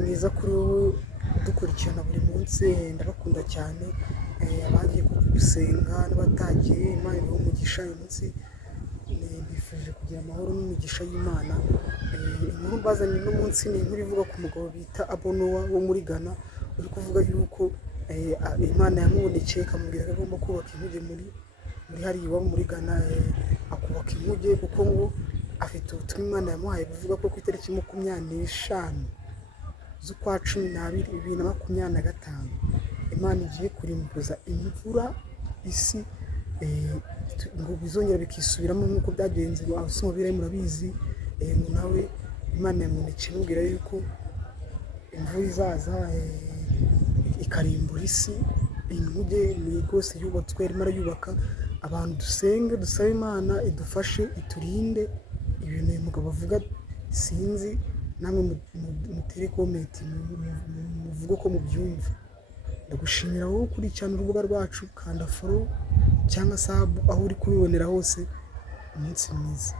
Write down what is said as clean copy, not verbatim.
mwiza kuri wowe udukurikirana buri munsi, ndabakunda cyane. Abagiye gusenga n'abatagiye, Imana ibahe umugisha. Uyu munsi bifuje kugira amahoro n'imigisha y'Imana. Inkuru mbazaniye uno munsi ni inkuru ivuga ku mugabo bita Abonowa wo muri Ghana, uri kuvuga yuko Imana yamubonekeye ikamubwira ko agomba kubaka inkuge muri hariya iwabo muri Ghana, akubaka inkuge kuko ngo afite ubutumwa Imana yamuhaye buvuga ko ku itariki 25 z'ukwa 12, 2025 Imana igiye kurimbuza imvura isi, ngo bizongera bikisubiramo nk'uko byagenze abasoma birayi murabizi. Ngo nawe Imana yamubonekeye imubwira yuko imvura izaza ikarimbura isi. Inkuge ni rwose yubatswe, arimo arayubaka. Abantu dusenge dusabe Imana idufashe iturinde. Ibintu uyu mugabo avuga sinzi, namwe mutere komenti muvuge ko mubyumva. Ndagushimira wowe ukurikirana urubuga rwacu, kanda follow cyangwa sub aho uri kubibonera hose. Umunsi mwiza.